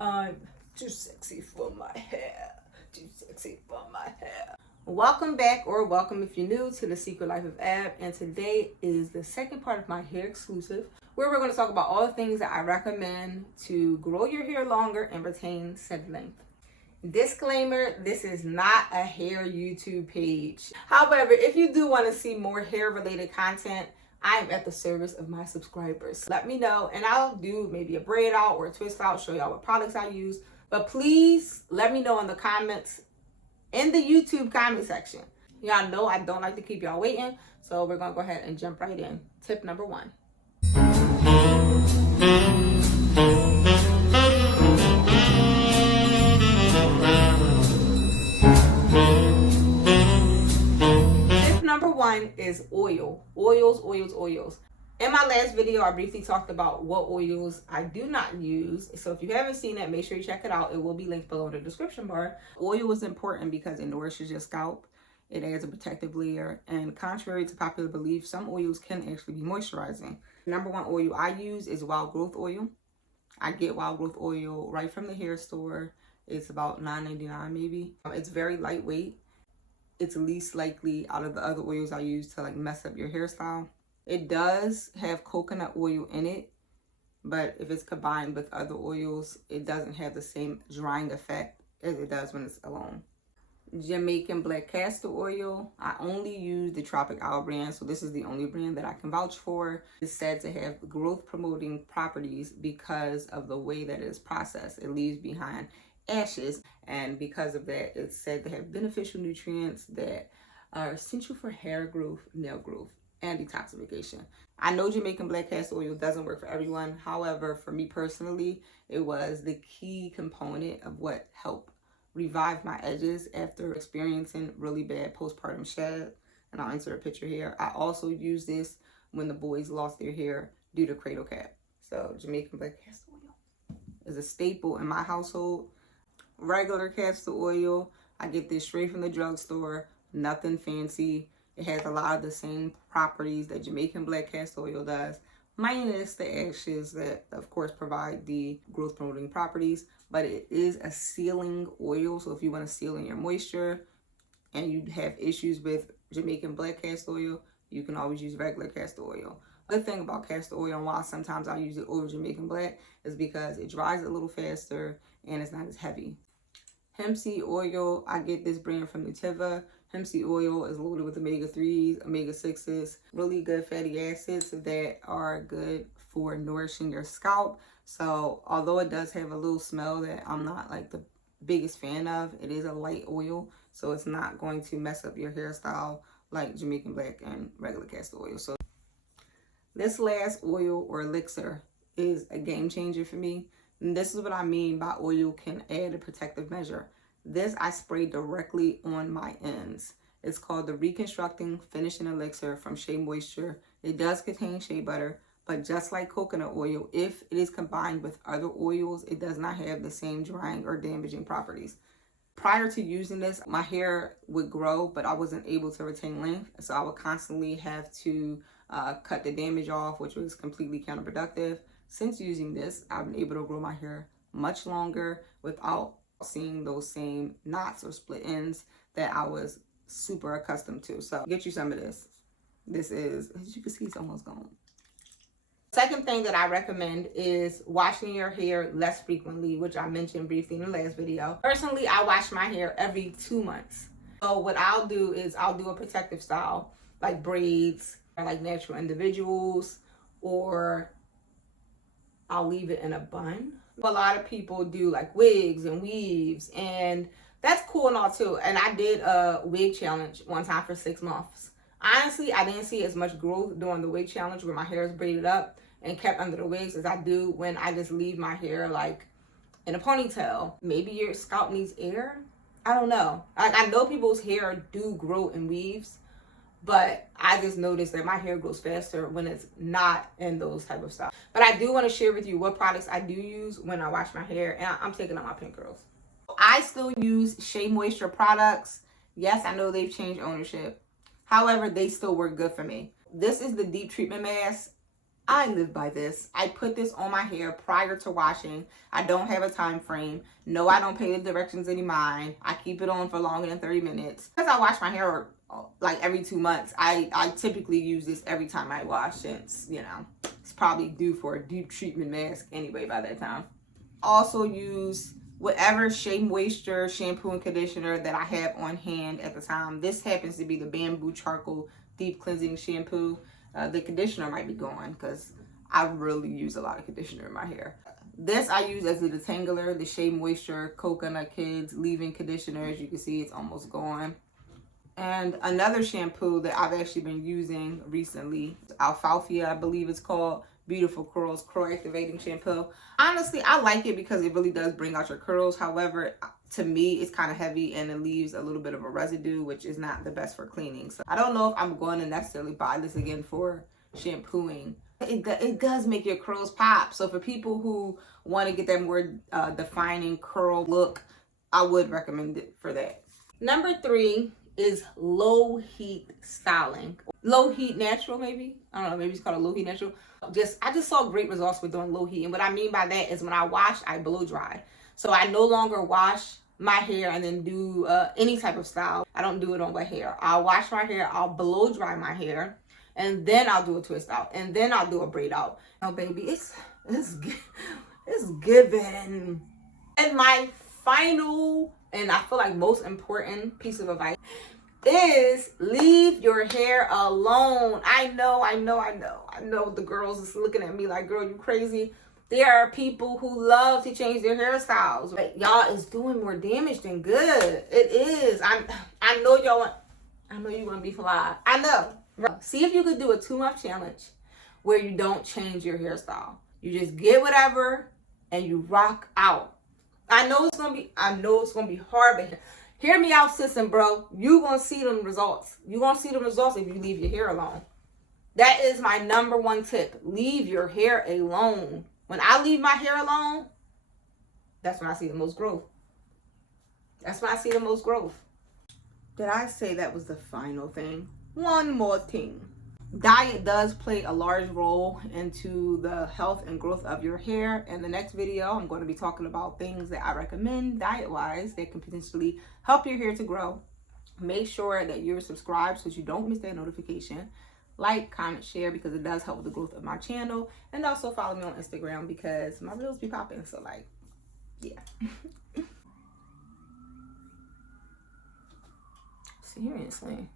I'm too sexy for my hair. Too sexy for my hair. Welcome back, or welcome if you're new, to The Secret Life of Ab. And today is the second part of my hair exclusive, where we're going to talk about all the things that I recommend to grow your hair longer and retain said length. Disclaimer, this is not a hair YouTube page. However, if you do want to see more hair related content, I am at the service of my subscribers. Let me know and I'll do maybe a braid out or a twist out, show y'all what products I use. But please let me know in the comments, in the YouTube comment section. Y'all know I don't like to keep y'all waiting, so we're gonna go ahead and jump right in. Tip number one. Number one is oils. In my last video, I briefly talked about what oils I do not use. So if you haven't seen that, make sure you check it out. It will be linked below in the description bar. Oil is important because it nourishes your scalp. It adds a protective layer. And contrary to popular belief, some oils can actually be moisturizing. Number one oil I use is wild growth oil. I get wild growth oil right from the hair store. It's about $9.99 maybe. It's very lightweight. It's least likely out of the other oils I use to like mess up your hairstyle. It does have coconut oil in it, but if it's combined with other oils, it doesn't have the same drying effect as it does when it's alone. Jamaican black castor oil. I only use the Tropic Owl brand, so this is the only brand that I can vouch for. It's said to have growth promoting properties because of the way that it is processed. It leaves behind ashes, and because of that, it's said to have beneficial nutrients that are essential for hair growth, nail growth, and detoxification. I know Jamaican black castor oil doesn't work for everyone. However, for me personally, it was the key component of what helped revive my edges after experiencing really bad postpartum shed. And I'll insert a picture here. I also use this when the boys lost their hair due to cradle cap. So Jamaican black castor oil is a staple in my household. Regular castor oil, I get this straight from the drugstore, nothing fancy. It has a lot of the same properties that Jamaican black castor oil does, minus the ashes that of course provide the growth promoting properties, but it is a sealing oil. So if you want to seal in your moisture and you have issues with Jamaican black castor oil, you can always use regular castor oil. The thing about castor oil and why sometimes I use it over Jamaican black is because it dries a little faster and it's not as heavy. Hemp seed oil, I get this brand from Nutiva. Hemp seed oil is loaded with omega-3s, omega-6s, really good fatty acids that are good for nourishing your scalp. So although it does have a little smell that I'm not like the biggest fan of, it is a light oil, so it's not going to mess up your hairstyle like Jamaican black and regular castor oil. So this last oil or elixir is a game changer for me. And this is what I mean by oil can add a protective measure. This I spray directly on my ends. It's called the Reconstructing Finishing Elixir from Shea Moisture. It does contain shea butter, but just like coconut oil, if it is combined with other oils, it does not have the same drying or damaging properties. Prior to using this, my hair would grow, but I wasn't able to retain length. So I would constantly have to cut the damage off, which was completely counterproductive. Since using this, I've been able to grow my hair much longer without seeing those same knots or split ends that I was super accustomed to. So get you some of this. This is, as you can see, it's almost gone. Second thing that I recommend is washing your hair less frequently, which I mentioned briefly in the last video. Personally, I wash my hair every 2 months. So what I'll do is I'll do a protective style, like braids, or like natural individuals, or I'll leave it in a bun. A lot of people do like wigs and weaves, and that's cool and all too. And I did a wig challenge one time for 6 months. Honestly, I didn't see as much growth during the wig challenge where my hair is braided up and kept under the wigs as I do when I just leave my hair like in a ponytail. Maybe your scalp needs air. I don't know. Like, I know people's hair do grow in weaves, but I just noticed that my hair grows faster when it's not in those type of styles. But I do want to share with you what products I do use when I wash my hair, and I'm taking out my pink curls. I still use Shea Moisture products. Yes, I know they've changed ownership. However, they still work good for me. This is the deep treatment mask. I live by this. I put this on my hair prior to washing. I don't have a time frame. No, I don't pay the directions any mind. I keep it on for longer than 30 minutes. Because I wash my hair like every 2 months, I typically use this every time I wash, since, you know, it's probably due for a deep treatment mask anyway by that time. Also use whatever Shea Moisture shampoo and conditioner that I have on hand at the time. This happens to be the Bamboo Charcoal Deep Cleansing Shampoo. The conditioner might be gone because I really use a lot of conditioner in my hair. This I use as a detangler, the Shea Moisture Coconut Kids leave-in conditioner. As you can see, it's almost gone. And another shampoo that I've actually been using recently, Alfalfa, I believe it's called, Beautiful Curls Curl Activating Shampoo. Honestly, I like it because it really does bring out your curls. However, to me, it's kind of heavy and it leaves a little bit of a residue, which is not the best for cleaning. So I don't know if I'm going to necessarily buy this again for shampooing. It does make your curls pop. So for people who want to get that more defining curl look, I would recommend it for that. Number 3 is low heat styling. Low heat natural, maybe. I don't know, maybe it's called a low heat natural. I just saw great results with doing low heat. And what I mean by that is when I wash, I blow dry. So I no longer wash my hair and then do any type of style. I don't do it on wet hair. I'll wash my hair, I'll blow dry my hair, and then I'll do a twist out, and then I'll do a braid out. Oh baby, it's given. And my final, and I feel like most important piece of advice is leave your hair alone. I know the girls is looking at me like, girl, you crazy. There are people who love to change their hairstyles. But y'all, it's doing more damage than good. It is. I know y'all want, I know you want to be fly. I know. See if you could do a 2-month challenge where you don't change your hairstyle. You just get whatever and you rock out. I know it's gonna be hard, but hear me out, sis and bro. You gonna see them results. You gonna see the results if you leave your hair alone. That is my number 1 tip. Leave your hair alone. When I leave my hair alone, that's when I see the most growth. That's when I see the most growth. Did I say that was the final thing? One more thing. Diet does play a large role into the health and growth of your hair. In the next video, I'm going to be talking about things that I recommend diet-wise that can potentially help your hair to grow. Make sure that you're subscribed so that you don't miss that notification. Like, comment, share, because it does help with the growth of my channel. And also follow me on Instagram because my reels be popping. So like, yeah. Seriously.